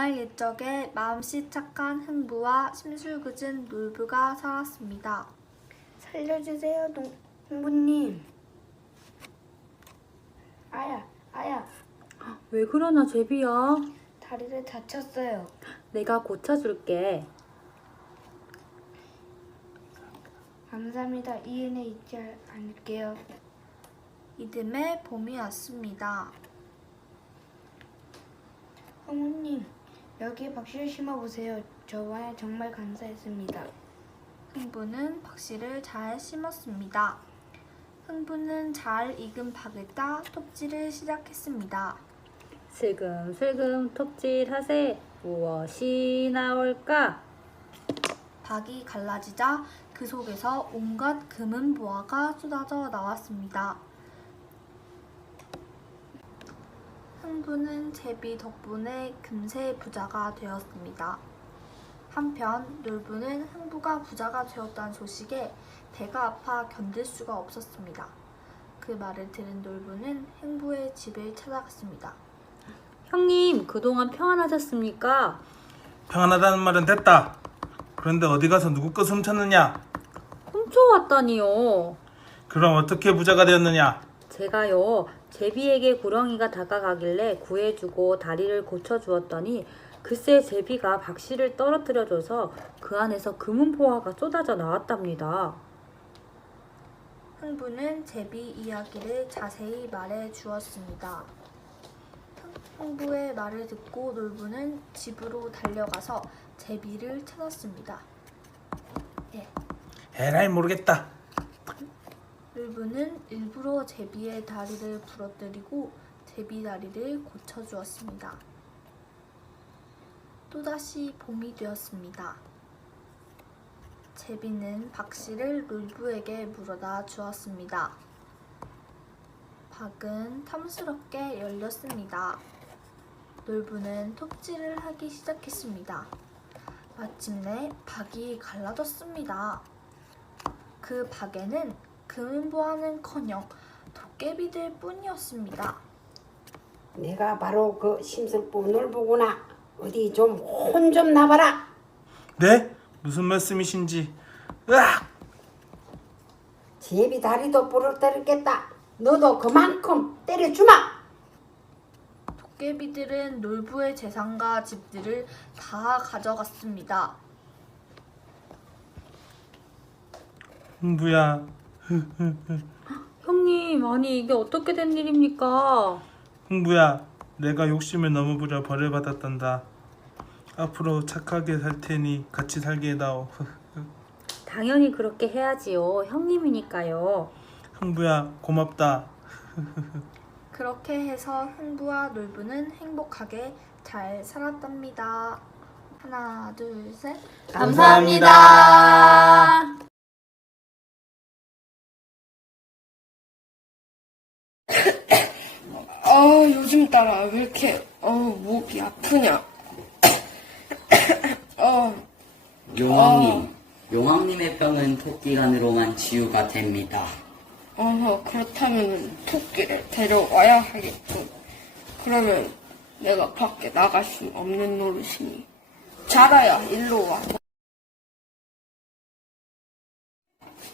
옛날 옛적에 마음씨 착한 흥부와 심술 궂은 놀부가 살았습니다. 살려주세요, 동, 동부님. 아야, 아야, 왜 그러나 제비야? 다리를 다쳤어요. 내가 고쳐줄게. 감사합니다. 이 은혜 잊지 않- 않을게요. 이듬해 봄이 왔습니다. 어머님, 여기에 박씨를 심어보세요. 저번에 정말 감사했습니다. 흥부는 박씨를 잘 심었습니다. 흥부는 잘 익은 박에다 톱질을 시작했습니다. 슬금슬금 톱질하세. 무엇이 나올까? 박이 갈라지자 그 속에서 온갖 금은 보화가 쏟아져 나왔습니다. 흥부는 제비 덕분에 금세 부자가 되었습니다. 한편 놀부는 흥부가 부자가 되었다는 소식에 배가 아파 견딜 수가 없었습니다. 그 말을 들은 놀부는 흥부의 집을 찾아갔습니다. 형님, 그동안 평안하셨습니까? 평안하다는 말은 됐다. 그런데 어디 가서 누구 것 훔쳤느냐? 훔쳐왔다니요. 그럼 어떻게 부자가 되었느냐? 제가요, 제비에게 구렁이가 다가가길래 구해주고 다리를 고쳐주었더니 글쎄 제비가 박씨를 떨어뜨려줘서 그 안에서 금은보화가 쏟아져 나왔답니다. 흥부는 제비 이야기를 자세히 말해 주었습니다. 흥부의 말을 듣고 놀부는 집으로 달려가서 제비를 찾았습니다. 예, 에라이 모르겠다. 놀부는 일부러 제비의 다리를 부러뜨리고 제비 다리를 고쳐주었습니다. 또다시 봄이 되었습니다. 제비는 박씨를 놀부에게 물어다 주었습니다. 박은 탐스럽게 열렸습니다. 놀부는 톱질을 하기 시작했습니다. 마침내 박이 갈라졌습니다. 그 박에는 금은보화는커녕 도깨비들 뿐이었습니다. 내가 바로 그 심술꾼을 보구나. 어디 좀 혼 좀 나봐라. 네? 무슨 말씀이신지. 으악! 제비 다리도 부러뜨렸겠다. 너도 그만큼 때려주마. 도깨비들은 놀부의 재산과 집들을 다 가져갔습니다. 흥부야. 형님, 아니 이게 어떻게 된 일입니까? 흥부야. 내가 욕심을 너무 부려 벌을 받았단다. 앞으로 착하게 살 테니 같이 살게 해다오. 당연히 그렇게 해야지요. 형님이니까요. 흥부야 고맙다. 그렇게 해서 흥부와 놀부는 행복하게 잘 살았답니다. 하나, 둘, 셋. 감사합니다. 아 요즘 따라 왜 이렇게 어 목이 아프냐? 어 용왕님, 용왕님의 병은 토끼간으로만 치유가 됩니다. 어허 그렇다면 토끼를 데려와야 하겠군. 그러면 내가 밖에 나갈 수 없는 노릇이니 자라야 일로 와.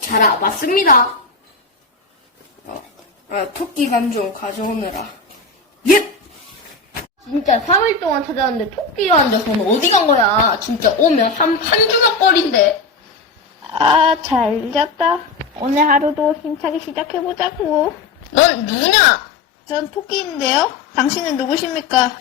자라 맞습니다. 아, 토끼 간 좀 가져오느라. 예. 진짜 3일 동안 찾아왔는데 토끼가 앉아서는 어디 간 거야? 진짜 오면 한, 한 주먹 거리인데. 아, 잘 잤다. 오늘 하루도 힘차게 시작해보자고. 넌 누구냐? 전 토끼인데요? 당신은 누구십니까?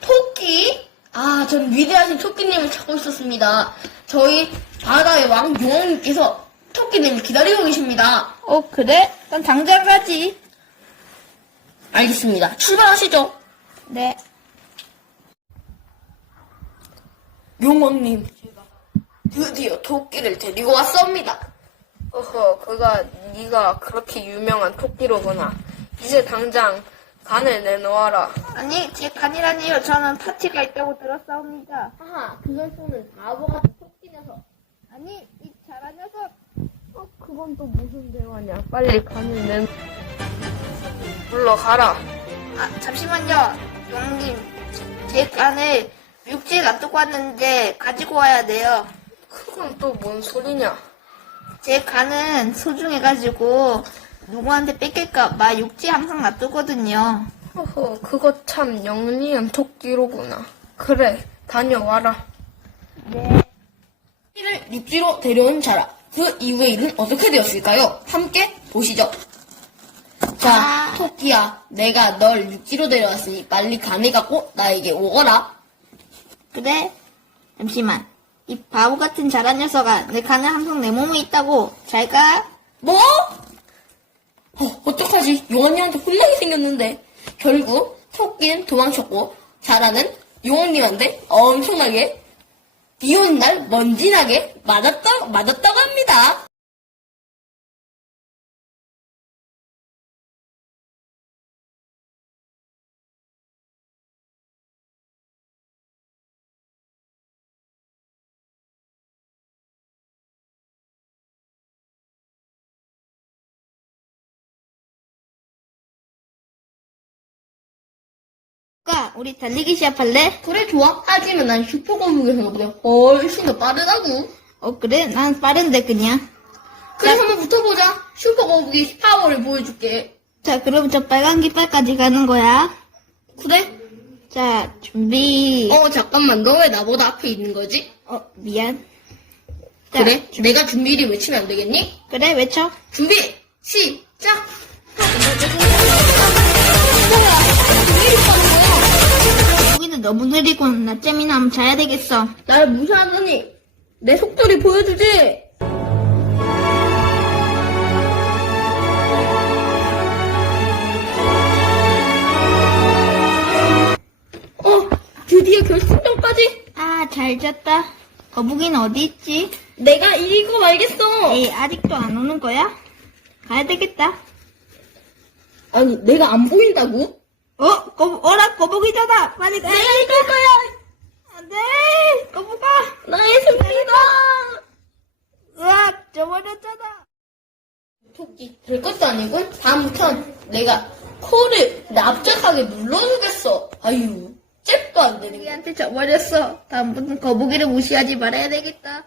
토끼? 아, 전 위대하신 토끼님을 찾고 있었습니다. 저희 바다의 왕 용왕님께서 토끼님을 기다리고 계십니다. 어, 그래? 그럼 당장 가지. 알겠습니다. 출발하시죠. 네. 용원님, 드디어 토끼를 데리고 왔습니다. 어허, 그가 네가 그렇게 유명한 토끼로구나. 이제 당장 간을 내놓아라. 아니, 제 간이라니요. 저는 파티가 있다고 들었사옵니다. 하하, 그걸 쏘는 바보 같은 토끼 녀석. 아니, 이 잘한 녀석. 어, 그건 또 무슨 대화냐. 빨리 간을 내. 물러가라. 아, 잠시만요. 용님, 제 간을 육지에 놔두고 왔는데 가지고 와야 돼요. 그건 또 뭔 소리냐? 제 간은 소중해가지고 누구한테 뺏길까봐 육지에 항상 놔두거든요. 허허, 그거 참 영리한 토끼로구나. 그래, 다녀와라. 토끼를 육지로 데려온 자라. 그 이후의 일은 어떻게 되었을까요? 함께 보시죠. 자, 토끼야, 내가 널 육지로 데려왔으니 빨리 간에 갖고 나에게 오거라. 그래? 잠시만. 이 바보 같은 잘한 녀석아, 내 간은 항상 내 몸에 있다고. 잘 가. 뭐? 어, 어떡하지? 용언니한테 혼나게 생겼는데. 결국 토끼는 도망쳤고 자라는 용언니한테 엄청나게 비 오는 날 먼지나게 맞았다, 맞았다고 합니다. 가, 우리 달리기 시합할래? 그래 좋아. 하지만 난 슈퍼 거북이 생각보다 훨씬 더 빠르다고. 어, 그래? 난 빠른데, 그냥. 그래 한번 붙어보자. 슈퍼 거북이 파워를 보여줄게. 자, 그럼 저 빨간 깃발까지 가는 거야. 그래? 자, 준비. 어 잠깐만 너 왜 나보다 앞에 있는 거지? 어, 미안. 자, 그래? 내가 준비를 외치면 안 되겠니? 그래, 외쳐. 준비 시작. 여기는 너무 느리고 낮잠이나 하면 자야 되겠어. 나를 무시하더니 내 속도를 보여주지. 어, 드디어 결승전까지. 아, 잘 잤다. 거북이는 어디 있지? 내가 이기고 말겠어. 에이, 아직도 안 오는 거야? 가야 되겠다. 아니, 내가 안 보인다고? 어, 거, 어라, 거북이잖아. 빨리 가야 내가 이길 거야. 안 돼. 거북아. 나의 승리다. 으악, 져버렸잖아. 토끼 될 것도 아니고 다음부턴 내가 코를 납작하게 눌러주겠어. 아유, 잽도 안 되는 게. 거북이한테 져버렸어. 다음부터는 거북이를 무시하지 말아야 되겠다.